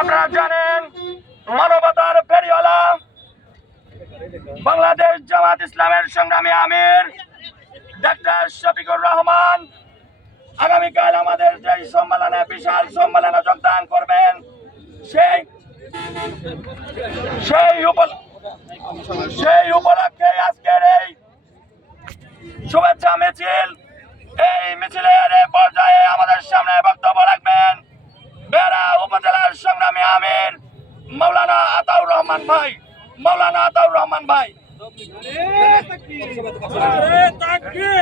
আপনারা জানেন মানবতার ফেরিওয়ালা বাংলাদেশ জামাত ইসলামের সংগ্রামী আমির ডাক্তার শফিকুর রহমান আগামীকাল আমাদের যে সম্মেলনে বিশাল সম্মেলনে যোগদান করবেন সেই উপলক্ষে আজকের এই শুভেচ্ছা মিছিল। এই মিছিলের পর্যায়ে আমাদের সামনে বক্তব্য রাখবেন বেড়া উপজেলার সংগ্রামী আমির মাওলানা আতাউর রহমান ভাই।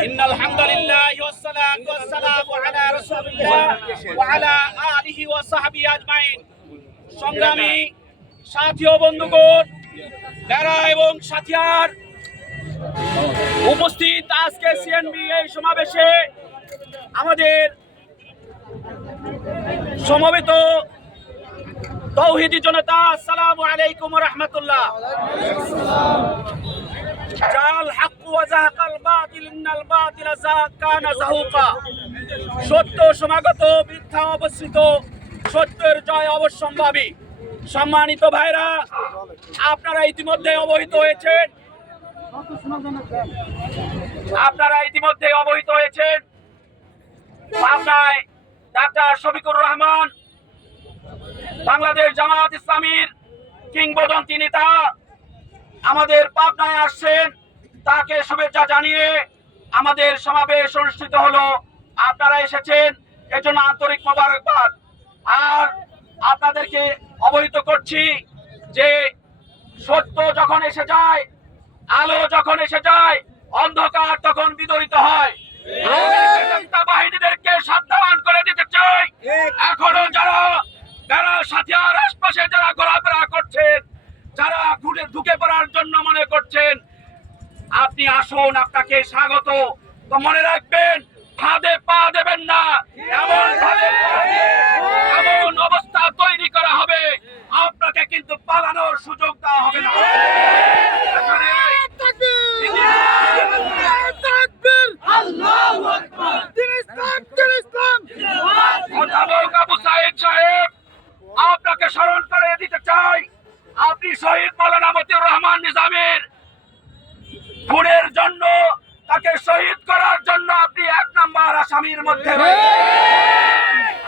ইন্নাল হামদুলিল্লাহ ওয়াসসালাতু ওয়াসসালামু আলা রাসূলিল্লাহ ওয়া আলা আলিহি ওয়া সাহবিহি আজমাইন। সংগ্রামী সাথী ও বন্ধুগণ, বেড়া এবং সাথিয়ার উপস্থিত আজকে সিএনবি এই সমাবেশে আমাদের সমবেত তৌহিদি জনতা, আসসালামু আলাইকুম ওয়া রাহমাতুল্লাহ। জাল হক ওয়া যাহাকাল বাতিল ইন্নাল বাতিলা কানা যাহুকা। সত্য সমাগত, মিথ্যা অবস্থিত, সত্যের জয় অবশ্যম্ভাবী। সম্মানিত ভাইরা, আপনারা ইতিমধ্যে অবহিত হয়েছেন পাবনায় ডাক্তার শফিকুর রহমান বাংলাদেশ জামাত ইসলামীর কিংবদন্তি নেতা আমাদের পাবনায় আসছেন। তাকে শুভেচ্ছা জানিয়ে আমাদের সমাবেশ অনুষ্ঠিত হলো। আপনারা এসেছেন, এজন্য আন্তরিক মোবারকবাদ। আর আপনাদেরকে অবহিত করছি যে সত্য যখন এসে যায়, আলো যখন এসে যায়, অন্ধকার তখন বিদরিত হয়। বাহিনীদেরকে সাবধান করে দিতে চাই, এখনো যারা সাথিয়ার আশপাশে যারা ঘোরাফেরা করছেন, যারা ঢুকে পড়ার জন্য মনে করছেন, আপনি আসুন, আপনাকে স্বাগত। তো মনে রাখবেন, ফাঁদে পা দেবেন না। এমন অবস্থা তৈরি করা হবে, আপনাকে কিন্তু পালানোর সুযোগ দেওয়া হবে না। আপনাকে স্মরণ করে দিতে চাই, আপনি শহীদ মাওলানা মতিউর রহমান নিজামীর খুনের জন্য, তাকে শহীদ করার জন্য আপনি 1 নম্বর আসামির মধ্যে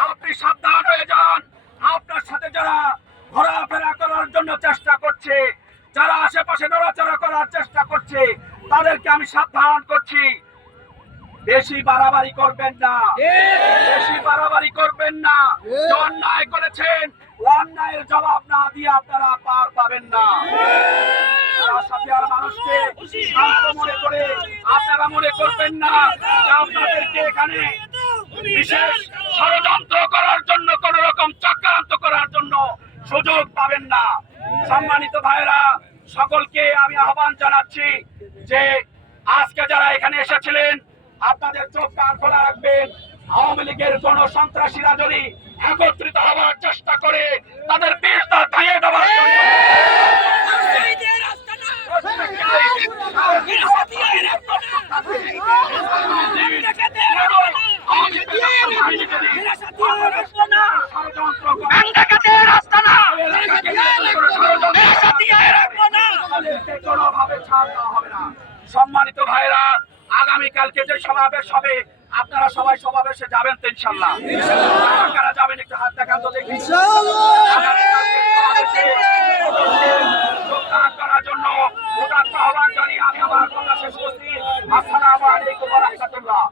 আপনি সাবধান হয়ে যান। আপনার সাথে যারা ঘোরাফেরা করার জন্য চেষ্টা করছে, যারা আশেপাশে নড়াচড়া করার চেষ্টা করছে, তাদেরকে আমি সাবধান করছি, বেশি বাড়াবাড়ি করবেন না। অন্যায় করেছেন, অন্যায়ের জবাব না দিয়ে আপনারা পার পাবেন না। মানুষকে শান্ত মনে করে আপনারা মনে করবেন না যে আপনাদেরকে এখানে বিশেষ ষড়যন্ত্র করার জন্য, কোন রকম চক্রান্ত করার জন্য সুযোগ পাবেন না। সম্মানিত ভাইরা, সকলকে আমি আহ্বান জানাচ্ছি যে আজকে যারা এখানে এসেছিলেন, আপনাদের চোখ কান খোলা রাখবেন। আওয়ামী লীগের কোন সন্ত্রাসীরা যদি একত্রিত হওয়ার চেষ্টা করে, তাদের বিষ দাঁত ভাঙিয়ে দেওয়ার জন্য কোনোভাবে ছাড় দেওয়া হবে না। সম্মানিত ভাইরা, আগামীকালকে যে সমাবেশ হবে, আপনারা সবাই সমাবেশে যাবেন তো ইনশাআল্লাহ? কারা যাবেন একটু হাত দেখান তো দেখি। যোগদান করার জন্য আহ্বান জানিয়ে আমি আমার কথা শেষ করছি। আসসালামু আলাইকুম ওয়া রাহমাতুল্লাহ।